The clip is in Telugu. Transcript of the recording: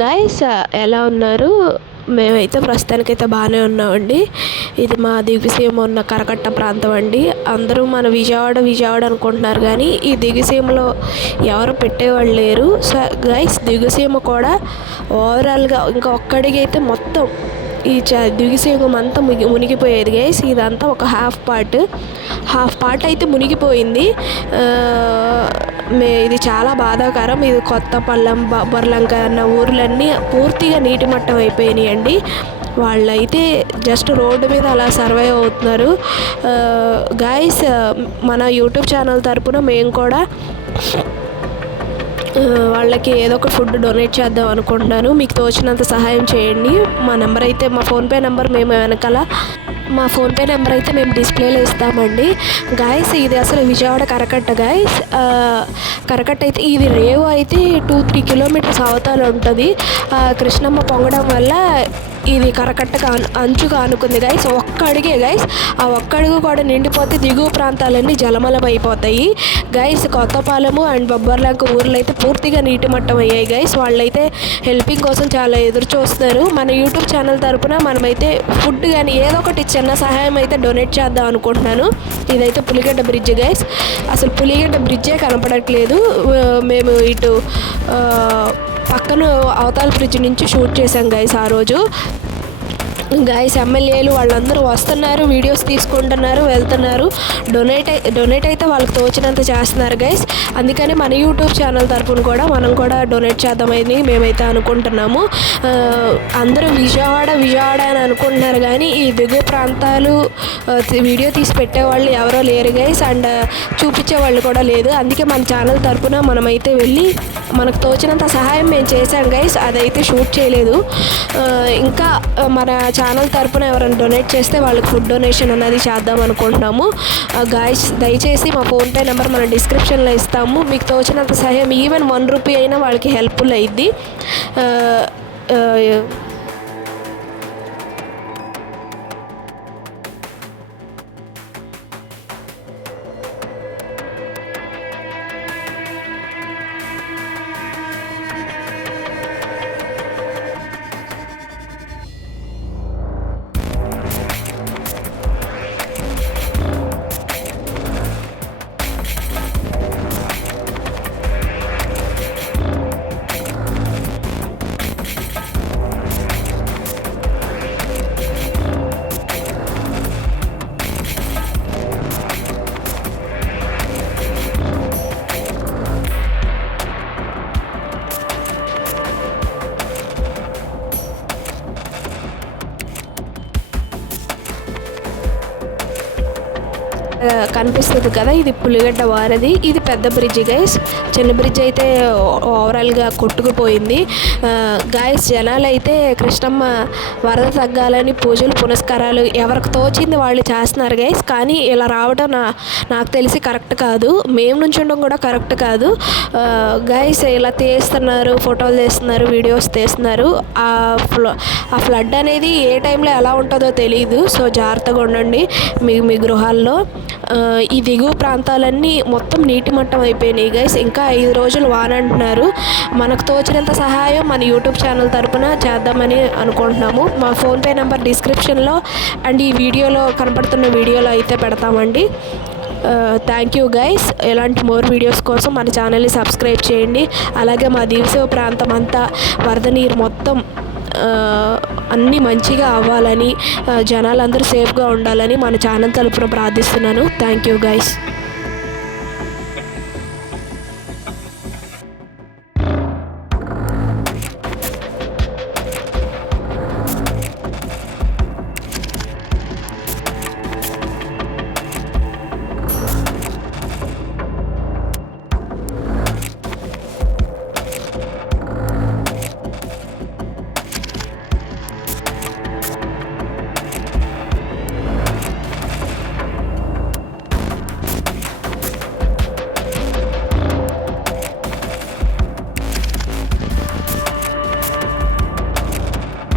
గాయస్ ఎలా ఉన్నారు? మేమైతే ప్రస్తుతానికైతే బాగానే ఉన్నామండి. ఇది మా దిగుసీమ ఉన్న కరకట్ట ప్రాంతం అండి. అందరూ మన విజయవాడ విజయవాడ అనుకుంటున్నారు కానీ ఈ దిగుసీమలో ఎవరు పెట్టేవాళ్ళు లేరు. సో గైస్ దిగుసీమ కూడా ఓవరాల్గా ఇంకా ఒక్కడికైతే మొత్తం ఈ చ అంతా ముగి మునిగిపోయేది గైస్ ఇదంతా ఒక హాఫ్ పార్ట్ హాఫ్ పార్ట్ అయితే మునిగిపోయింది. ఇది చాలా బాధాకరం. ఇది కొత్తపల్లం బొర్లంక అన్న ఊర్లన్నీ పూర్తిగా నీటి మట్టం అయిపోయినాయండి. వాళ్ళైతే జస్ట్ రోడ్డు మీద అలా సర్వైవ్ అవుతున్నారు. గాయస్ మన యూట్యూబ్ ఛానల్ తరపున మేము కూడా వాళ్ళకి ఏదో ఒక ఫుడ్ డొనేట్ చేద్దాం అనుకుంటున్నాను. మీకు తోచినంత సహాయం చేయండి. మా నెంబర్ అయితే మా ఫోన్పే నెంబర్ మేము వెనకాల మా ఫోన్పే నెంబర్ అయితే మేము డిస్ప్లేలో ఇస్తామండి. గాయస్ ఇది అసలు విజయవాడ కరకట్ట గాయస్ కరకట్ట అయితే ఇది రేవు అయితే టూ త్రీ కిలోమీటర్స్ అవతల ఉంటుంది. కృష్ణమ్మ పొంగడం వల్ల ఇది కరకట్టగా అంచుగా అనుకుంది గైస్ ఒక్క అడుగే గైస్ ఆ ఒక్క అడుగు కూడా నిండిపోతే దిగువ ప్రాంతాలన్నీ జలమలం అయిపోతాయి గైస్ కొత్తపాలెము అండ్ బొబ్బర్లాంక ఊర్లు అయితే పూర్తిగా నీటి మట్టం అయ్యాయి గైస్ వాళ్ళైతే హెల్పింగ్ కోసం చాలా ఎదురు చూస్తున్నారు. మన యూట్యూబ్ ఛానల్ తరపున మనమైతే ఫుడ్ కానీ ఏదో ఒకటి చిన్న సహాయం అయితే డొనేట్ చేద్దాం అనుకుంటున్నాను. ఇదైతే పులిగడ్డ బ్రిడ్జ్ గైస్ అసలు పులిగడ్డ బ్రిడ్జే కనపడట్లేదు. మేము ఇటు పక్కన అవతాల బ్రిడ్జ్ నుంచి షూట్ చేశాం గైస్ ఆ రోజు. గాయస్ ఎమ్మెల్యేలు వాళ్ళందరూ వస్తున్నారు వీడియోస్ తీసుకుంటున్నారు వెళ్తున్నారు. డొనేట్ డొనేట్ అయితే వాళ్ళకి తోచినంత చేస్తున్నారు గైస్ అందుకని మన యూట్యూబ్ ఛానల్ తరఫున కూడా మనం కూడా డొనేట్ చేద్దామని మేమైతే అనుకుంటున్నాము. అందరూ విజయవాడ విజయవాడ అని అనుకుంటున్నారు కానీ ఈ దిగువ ప్రాంతాలు వీడియో తీసి పెట్టేవాళ్ళు ఎవరో లేరు గైస్ అండ్ చూపించే వాళ్ళు కూడా లేదు. అందుకే మన ఛానల్ తరఫున మనమైతే వెళ్ళి మనకు తోచినంత సహాయం మేము చేశాం గైస్ అదైతే షూట్ చేయలేదు. ఇంకా మన ఛానల్ తరపున ఎవరైనా డొనేట్ చేస్తే వాళ్ళకి ఫుడ్ డొనేషన్ అన్నది చేద్దాం అనుకుంటున్నాము. గాయస్ దయచేసి మా ఫోన్పే నెంబర్ మనం డిస్క్రిప్షన్లో ఇస్తాము. మీకు తోచినంత సహాయం ఈవెన్ వన్ రూపీ అయినా వాళ్ళకి హెల్ప్ఫుల్ అయ్యింది కనిపిస్తుంది కదా ఇది పులిగడ్డ వారది ఇది పెద్ద బ్రిడ్జ్ గైస్ చిన్న బ్రిడ్జ్ అయితే ఓవరాల్గా కొట్టుకుపోయింది. గాయస్ జనాలు అయితే కృష్ణమ్మ వరద తగ్గాలని పూజలు పునస్కారాలు ఎవరికి తోచింది వాళ్ళు చేస్తున్నారు గైస్ కానీ ఇలా రావడం నా నాకు తెలిసి కరెక్ట్ కాదు. మేము నుంచి ఉండడం కూడా కరెక్ట్ కాదు. గైస్ ఇలా తీస్తున్నారు ఫోటోలు తీస్తున్నారు వీడియోస్ తీస్తున్నారు. ఆ ఫ్లో ఆ ఫ్లడ్ అనేది ఏ టైంలో ఎలా ఉంటుందో తెలియదు సో జాగ్రత్తగా ఉండండి మీ మీ గృహాల్లో. ఈ దిగువ ప్రాంతాలన్నీ మొత్తం నీటి మట్టం అయిపోయినాయి గైస్ ఇంకా ఐదు రోజులు వాన అంటున్నారు. మనకు తోచినంత సహాయం మన యూట్యూబ్ ఛానల్ తరపున చేద్దామని అనుకుంటున్నాము. మా ఫోన్పే నెంబర్ డిస్క్రిప్షన్లో అండ్ ఈ వీడియోలో కనపడుతున్న వీడియోలో అయితే పెడతామండి. థ్యాంక్ యూ గైస్ ఎలాంటి మోర్ వీడియోస్ కోసం మన ఛానల్ని సబ్స్క్రైబ్ చేయండి. అలాగే మా దివసేవ ప్రాంతం అంతా వరద నీరు మొత్తం అన్నీ మంచిగా అవ్వాలని జనాలందరూ సేఫ్గా ఉండాలని మన ఛానల్ తరపున ప్రార్థిస్తున్నాను. Thank you guys.